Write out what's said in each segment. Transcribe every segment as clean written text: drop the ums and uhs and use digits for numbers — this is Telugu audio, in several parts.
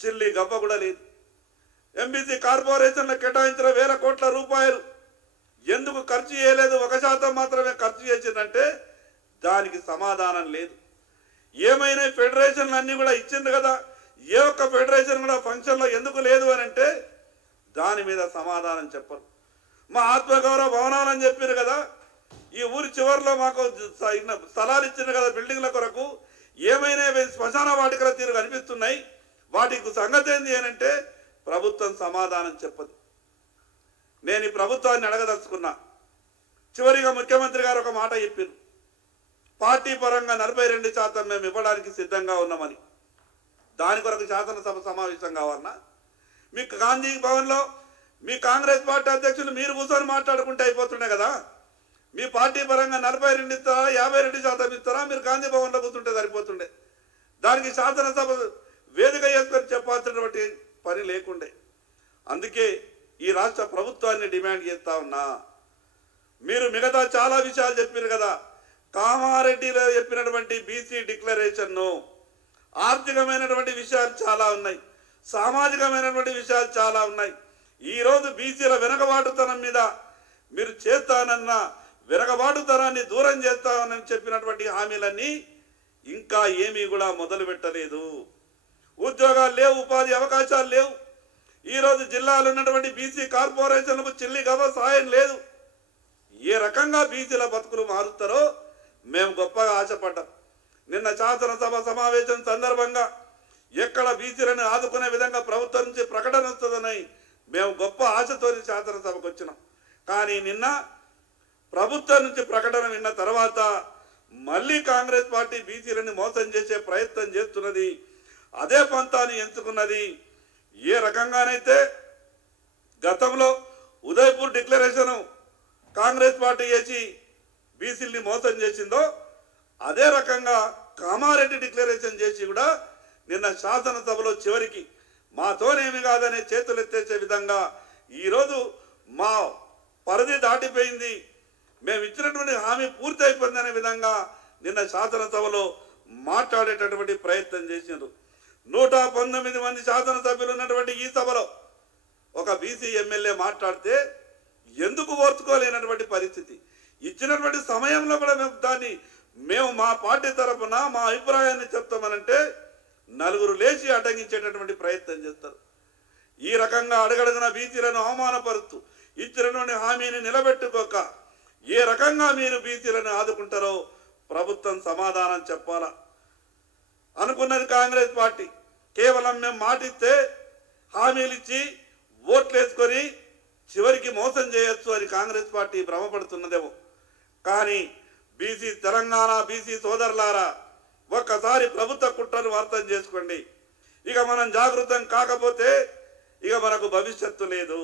చిల్లి గవ్వ కూడా లేదు. ఎంబీసీ కార్పొరేషన్ల కేటాయించిన వేల కోట్ల రూపాయలు ఎందుకు ఖర్చు చేయలేదు, 1% మాత్రమే ఖర్చు చేసిందంటే దానికి సమాధానం లేదు. ఏమైనా ఫెడరేషన్లు అన్నీ కూడా ఇచ్చింది కదా, ఏ ఒక్క ఫెడరేషన్ కూడా ఫంక్షన్లో ఎందుకు లేదు అని అంటే దాని మీద సమాధానం చెప్పరు. మా ఆత్మగౌరవ భవనాలని చెప్పారు కదా, ఈ ఊరి చివరిలో మాకు స్థలాలు ఇచ్చింది కదా బిల్డింగ్ల కొరకు, ఏమైనా శ్మశాన వాటికల తీరు కనిపిస్తున్నాయి, వాటికి సంగతి ఏంది అని అంటే ప్రభుత్వం సమాధానం చెప్పదు. నేను ఈ ప్రభుత్వాన్ని అడగదలుచుకున్నా. చివరిగా ముఖ్యమంత్రి గారు ఒక మాట చెప్పారు, పార్టీ పరంగా 42% మేము ఇవ్వడానికి సిద్ధంగా ఉన్నామని. దాని కొరకు శాసనసభ సమావేశం కావాలన్నా? మీకు గాంధీ భవన్లో మీ కాంగ్రెస్ పార్టీ అధ్యక్షులు మీరు కూర్చొని మాట్లాడుకుంటే అయిపోతుండే కదా. మీ పార్టీ పరంగా 42 ఇస్తారా, 52% ఇస్తారా, మీరు గాంధీ భవన్లో కూర్చుంటే సరిపోతుండే. దానికి శాసనసభ వేదిక చేసుకొని చెప్పాల్సినటువంటి పని లేకుండే. అందుకే ఈ రాష్ట్ర ప్రభుత్వాన్ని డిమాండ్ చేస్తా ఉన్నా. మీరు మిగతా చాలా విషయాలు చెప్పారు కదా, కామారెడ్డిలో చెప్పినటువంటి బీసీ డిక్లరేషన్ను, ఆర్థికమైనటువంటి విషయాలు చాలా ఉన్నాయి, సామాజికమైనటువంటి విషయాలు చాలా ఉన్నాయి. ఈరోజు బీసీల వెనకబాటుతనం మీద మీరు చేస్తానన్న వెనకబాటుతనాన్ని దూరం చేస్తామని చెప్పినటువంటి హామీలన్నీ ఇంకా ఏమీ కూడా మొదలు పెట్టలేదు. ఉద్యోగాలు లేవు, ఉపాధి అవకాశాలు లేవు. ఈరోజు జిల్లాలో ఉన్నటువంటి బీసీ కార్పొరేషన్లకు చిల్లి గవ్వ సాయం లేదు. ఏ రకంగా బీసీల బతుకులు మారుస్తారో మేము గొప్పగా ఆశపడ్డాం. నిన్న శాసనసభ సమావేశం సందర్భంగా ఎక్కడ బీసీలను ఆదుకునే విధంగా ప్రభుత్వం నుంచి ప్రకటన వస్తుందని మేము గొప్ప ఆశతో శాసనసభకు వచ్చినాం. కానీ నిన్న ప్రభుత్వం నుంచి ప్రకటన విన్న తర్వాత మళ్ళీ కాంగ్రెస్ పార్టీ బీసీలను మోసం చేసే ప్రయత్నం చేస్తున్నది. అదే పంతాన్ని ఎంచుకున్నది. ఏ రకంగానైతే గతంలో ఉదయపూర్ డిక్లరేషన్ కాంగ్రెస్ పార్టీ చేసి బీసీలని మోసం చేసిందో అదే రకంగా కామారెడ్డి డిక్లరేషన్ చేసి కూడా నిన్న శాసనసభలో చివరికి మాతోనేమి కాదనే చేతులు ఎత్తేసే విధంగా ఈరోజు మా పరిధి దాటిపోయింది, మేము ఇచ్చినటువంటి హామీ పూర్తి అయిపోయిందనే విధంగా నిన్న శాసనసభలో మాట్లాడేటటువంటి ప్రయత్నం చేసినారు. 119 మంది శాసనసభ్యులు ఉన్నటువంటి ఈ సభలో ఒక బీసీ ఎమ్మెల్యే మాట్లాడితే ఎందుకు ఓర్చుకోలేనటువంటి పరిస్థితి. ఇచ్చినటువంటి సమయంలో కూడా మేము మా పార్టీ తరఫున మా అభిప్రాయాన్ని చెప్తామనంటే నలుగురు లేచి అడ్డగించేటటువంటి ప్రయత్నం చేస్తారు. ఈ రకంగా అడగడుగున బీసీలను అవమానపరుస్తూ ఇచ్చినటువంటి హామీని నిలబెట్టుకోక ఏ రకంగా మీరు బీసీలను ఆదుకుంటారో ప్రభుత్వం సమాధానం చెప్పాలా. అనుకున్నది కాంగ్రెస్ పార్టీ కేవలం మేము మాటిస్తే హామీలు ఇచ్చి ఓట్లు వేసుకొని చివరికి మోసం చేయొచ్చు అని కాంగ్రెస్ పార్టీ భ్రమపడుతున్నదేమో. కానీ బీసీ తెలంగాణ బీసీ సోదరులారా, ఒక్కసారి ప్రభుత్వ కుట్రను అర్థం చేసుకోండి. ఇక మనం జాగృతం కాకపోతే ఇక మనకు భవిష్యత్తు లేదు.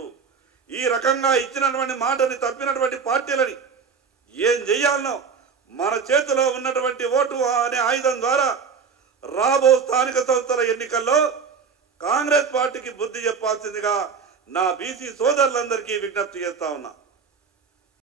ఈ రకంగా ఇచ్చినటువంటి మాటని తప్పినటువంటి పార్టీలని ఏం చెయ్యాలనో మన చేతిలో ఉన్నటువంటి ఓటు అనే ఆయుధం ద్వారా రాబో స్థానిక సంస్థల ఎన్నికల్లో కాంగ్రెస్ పార్టీకి బుద్ధి చెప్పాల్సిందిగా నా బీసీ సోదరులందరికీ విజ్ఞప్తి చేస్తా ఉన్నా.